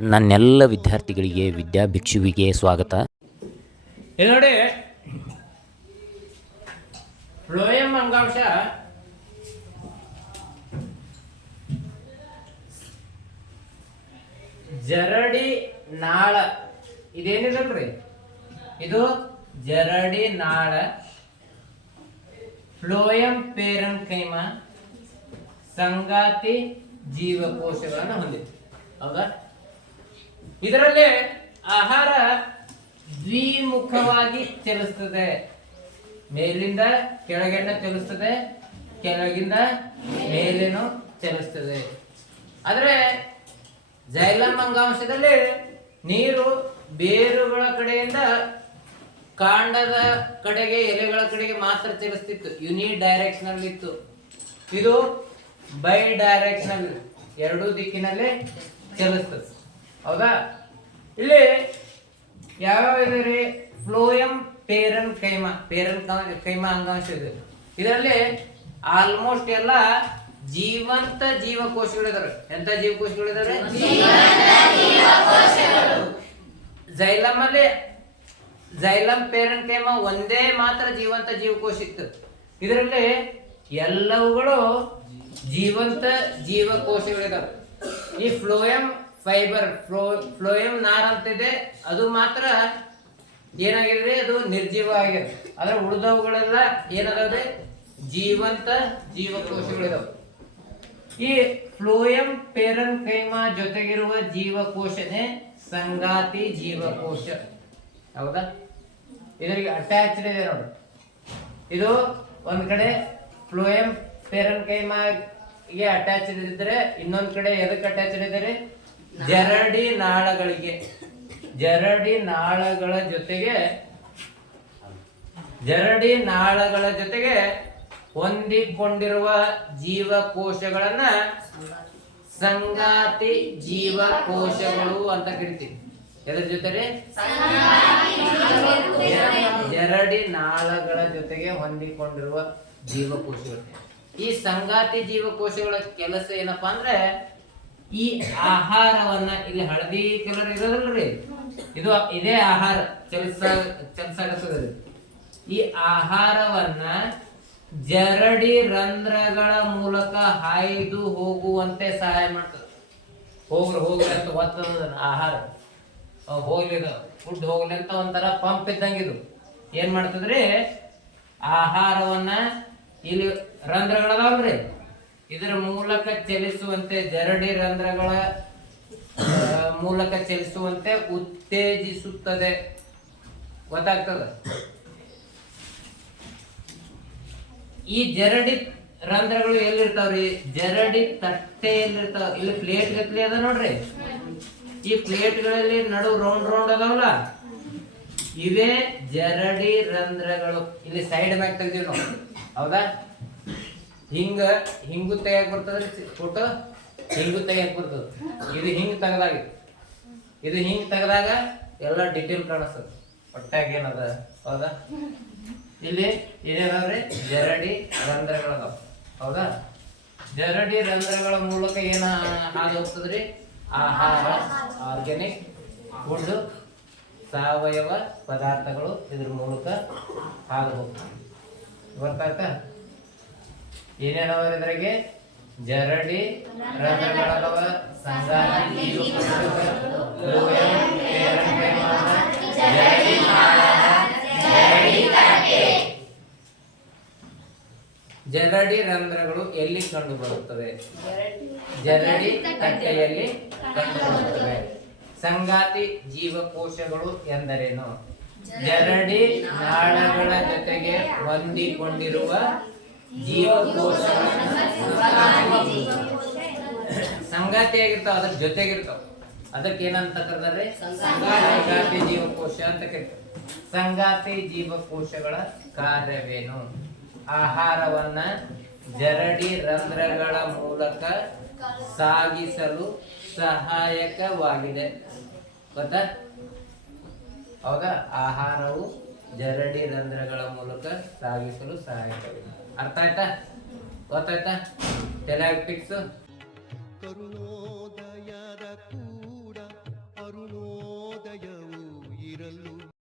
ನನ್ನೆಲ್ಲ ವಿದ್ಯಾರ್ಥಿಗಳಿಗೆ, ವಿದ್ಯಾಭಿಕ್ಷುವಿಗೆ ಸ್ವಾಗತ. ನೋಡಿ. ಫ್ಲೋಯಂ ಅಂಗಾಂಶ. ಜರಡಿ ನಾಳ. ಇದೇನಿದಲ್ರಿ? ಇದು ಜರಡಿ ನಾಳ. Phloem parenchyma. ಸಂಗಾತಿ ಜೀವಕೋಶಗಳನ್ನು ಹೊಂದಿದೆ. ಹೌದಾ? ಇದರಲ್ಲಿ ಆಹಾರ ದ್ವಿಮುಖವಾಗಿ ಚಲಿಸ್ತದೆ. ಮೇಲಿಂದ ಕೆಳಗೆಲ್ಲ ಚಲಿಸ್ತದೆ? ಕೆಳಗಿಂದ ಮೇಲೇನು ಚಲಿಸ್ತದೆ. ಆದರೆ ಜೈಲಮ್ ಅಂಗಾಂಶದಲ್ಲಿ ನೀರು ಬೇರುಗಳ ಕಡೆಯಿಂದ ಕಾಂಡದ ಕಡೆಗೆ, ಎಲೆಗಳ ಕಡೆಗೆ ಮಾತ್ರ ಚಲಿಸ್ತಿತ್ತು. ಯುನಿ ಡೈರೆಕ್ಷನಲ್ ಇತ್ತು. ಇದು ಬೈ ಡೈರೆಕ್ಷನಲ್ ಎರಡೂ ದಿಕ್ಕಿನಲ್ಲಿ ಚಲಿಸ್ತದೆ. ಹೌದಾ? ಇಲ್ಲಿ ಯಾವ್ಯಾವ ಇದೆ phloem, parenchyma. Parenchyma ಅಂಗಾಂಶ ಇದೆ ಇದರಲ್ಲಿ ಆಲ್ಮೋಸ್ಟ್ ಎಲ್ಲ ಜೀವಂತ ಜೀವಕೋಶಗಳಿದಾವೆ ಎಂತ ಜೀವಕೋಶಗಳಿದಾವೆ ಜೈಲಮ್ ಅಲ್ಲಿ ಜೈಲಮ್ ಪೇರನ್, ಕೈಮ ಒಂದೇ ಮಾತ್ರ ಜೀವಂತ ಜೀವಕೋಶ ಇತ್ತು. ಇದರಲ್ಲಿ ಎಲ್ಲವುಗಳು ಜೀವಂತ ಜೀವಕೋಶಗಳಿದಾವೆ. ಈ ಫ್ಲೋಯಂ ಫೈಬರ್ ಫ್ಲೋ ಫ್ಲೋಯಂ ನಾರ್ ಅಂತಿದೆ. ಅದು ಮಾತ್ರ ಏನಾಗಿದೆ ಅದು ನಿರ್ಜೀವ ಆಗಿದೆ ಆದ್ರೆ ಉಳಿದವುಗಳೆಲ್ಲ ಏನದಾವೆ ಜೀವಂತ ಜೀವಕೋಶಗಳಿದಾವೆ. ಈ ಫ್ಲೋಯಂ ಪೇರನ್ ಕೈಮಾ ಜೊತೆಗಿರುವ ಜೀವಕೋಶನೇ ಸಂಗಾತಿ ಜೀವಕೋಶ. ಹೌದಾ? ಇದರಿಗೆ ಅಟ್ಯಾಚ್ಡ್ ಇದೆ ನೋಡಿ. ಇದು ಒಂದ್ ಕಡೆ ಫ್ಲೋಯಂ ಪೇರನ್ ಕೈಮಾಗೆ ಅಟ್ಯಾಚ್ಡ್ ಇದ್ರೆ ಇನ್ನೊಂದ್ ಕಡೆ ಎದಕ್ಕೆ ಅಟ್ಯಾಚ್ಡ್ ಇದ್ದಾರೆ? ಜರಡಿ ನಾಳಗಳಿಗೆ, ಜರಡಿ ನಾಳಗಳ ಜೊತೆಗೆ, ಜರಡಿ ನಾಳಗಳ ಜೊತೆಗೆ ಹೊಂದಿಕೊಂಡಿರುವ ಜೀವಕೋಶಗಳನ್ನ ಸಂಗಾತಿ ಜೀವಕೋಶಗಳು ಅಂತ ಕರಿತೀವಿ ಎದ್ರ ಜೊತೆ? ಜರಡಿ ನಾಳಗಳ ಜೊತೆಗೆ ಹೊಂದಿಕೊಂಡಿರುವ ಜೀವಕೋಶಗಳು ಈ ಸಂಗಾತಿ ಜೀವಕೋಶಗಳ ಕೆಲಸ ಏನಪ್ಪಾ ಅಂದ್ರೆ ಈ ಆಹಾರವನ್ನ ಇಲ್ಲಿ ಹಳದಿ ಕಲರ್ ಇರೋದಲ್ರಿ. ಇದು ಇದೇ ಆಹಾರ, ಚಲಿಸ, ಚಲಿಸಾಗತ್ತದ್ರಿ. ಈ ಆಹಾರವನ್ನ ಜರಡಿ ರಂಧ್ರಗಳ ಮೂಲಕ ಹಾಯ್ದು ಹೋಗುವಂತೆ ಸಹಾಯ ಮಾಡ್ತದೆ. ಹೋಗ್ರಿ ಹೋಗ್ರಿ ಅಂತ ಒತ್ತದ ಆಹಾರ. ಹೋಗ್ಲಿದ ಹೋಗ್ಲಿ ಫುಡ್ ಹೋಗ್ಲಿ ಅಂತ ಒಂಥರ ಪಂಪ್ ಇದ್ದಂಗಿದು ಏನ್ ಮಾಡ್ತದ್ರಿ? ಆಹಾರವನ್ನ ಇಲ್ಲಿ ರಂಧ್ರಗಳದಾವಲ್ರಿ. ಇದರ ಮೂಲಕ ಚಲಿಸುವಂತೆ ಜರಡಿ ರಂಧ್ರಗಳ ಮೂಲಕ ಚಲಿಸುವಂತೆ ಉತ್ತೇಜಿಸುತ್ತದೆ. ಗೊತ್ತಾಗ್ತದ? ಈ ಜರಡಿ ರಂಧ್ರಗಳು ಎಲ್ಲಿರ್ತಾವ್ರಿ ಜರಡಿ ತಟ್ಟೆಯಲ್ಲಿರ್ತಾವ. ಇಲ್ಲಿ ಪ್ಲೇಟ್ ಗತ್ಲಿ ಅದ ನೋಡ್ರಿ. ಈ ಪ್ಲೇಟ್ಗಳಲ್ಲಿ ನಡು ರೌಂಡ್ ರೌಂಡ್ ಅದಾವಲ್ಲ? ಇವೇ ಜರಡಿ ರಂಧ್ರಗಳು. ಇಲ್ಲಿ ಸೈಡ್ ಮ್ಯಾಕ್ ತೆಗ್ದಿವಿ ನಾವು ಹೌದಾ? ಹಿಂಗ, ಹಿಂಗು ತೆಗಿಯಕ್ ಬರ್ತದ್ರಿ ಫೋಟೋ? ಹಿಂಗು ತೆಗಿಯಕ್ ಬರ್ತದ. ಇದು ಹಿಂಗ್ ತೆಗ್ದಾಗ ಇದು. ಹಿಂಗ್ ತೆಗ್ದಾಗ ಎಲ್ಲ ಡಿಟೇಲ್ ಕಾಣಿಸ್ತದ. ಒಟ್ಟಾಗ ಏನದ? ಹೌದಾ? ಇಲ್ಲಿ ಏನೇನವ್ರಿ ಜರಡಿ ರಂಧ್ರಗಳದಾವ. ಹೌದಾ? ಜರಡಿ ರಂಧ್ರಗಳ ಮೂಲಕ ಏನ ಹಾದು ಹೋಗ್ತದ್ರಿ? ಆಹಾರ, ಆರ್ಗ್ಯಾನಿಕ್, ಫುಡ್, ಸಾವಯವ ಪದಾರ್ಥಗಳು ಇದ್ರ ಮೂಲಕ ಹಾದು ಹೋಗ್ತದೆ. ಗೊತ್ತಾಯ್ತಾ? ಏನೇನವ ಇದ್ರಾಗೆ ಜರಡಿ ರಥಗಳವ ಜರಡಿ ರಂಧ್ರಗಳು ಎಲ್ಲಿ ಕಂಡು ಬರುತ್ತವೆ? ಜರಡಿ ತಟ್ಟೆಯಲ್ಲಿ ಕಂಡು ಬರುತ್ತವೆ. ಸಂಗಾತಿ ಜೀವಕೋಶಗಳು ಎಂದರೇನು? ಜರಡಿ ನಾಳಗಳ ಜೊತೆಗೆ ಹೊಂದಿಕೊಂಡಿರುವ ಸಂಗಾತಿಯಾಗಿರ್ತಾವ, ಅದ್ರ ಜೊತೆಗಿರ್ತಾವ. ಅದಕ್ಕೆ ಏನಂತ ಕರೆದ್ರೆ ಸಂಗಾತಿ ಜೀವಕೋಶ ಅಂತ ಕರಿತಾರೆ ಸಂಗಾತಿ ಜೀವಕೋಶಗಳ ಕಾರ್ಯವೇನು? ಆಹಾರವನ್ನ ಜರಡಿ ರಂಧ್ರಗಳ ಮೂಲಕ ಸಾಗಿಸಲು ಸಹಾಯಕವಾಗಿದೆ. ಗೊತ್ತಾ? ಅವಾಗ ಆಹಾರವು ಜರಡಿ ರಂಧ್ರಗಳ ಮೂಲಕ ಸಾಗಿಸಲು ಸಹಾಯಕವಿದೆ ಅರ್ಥ ಆಯ್ತಾ? ಗೊತ್ತಾಯ್ತಾ? ತಲೆಯಾಗ ಫಿಕ್ಸ್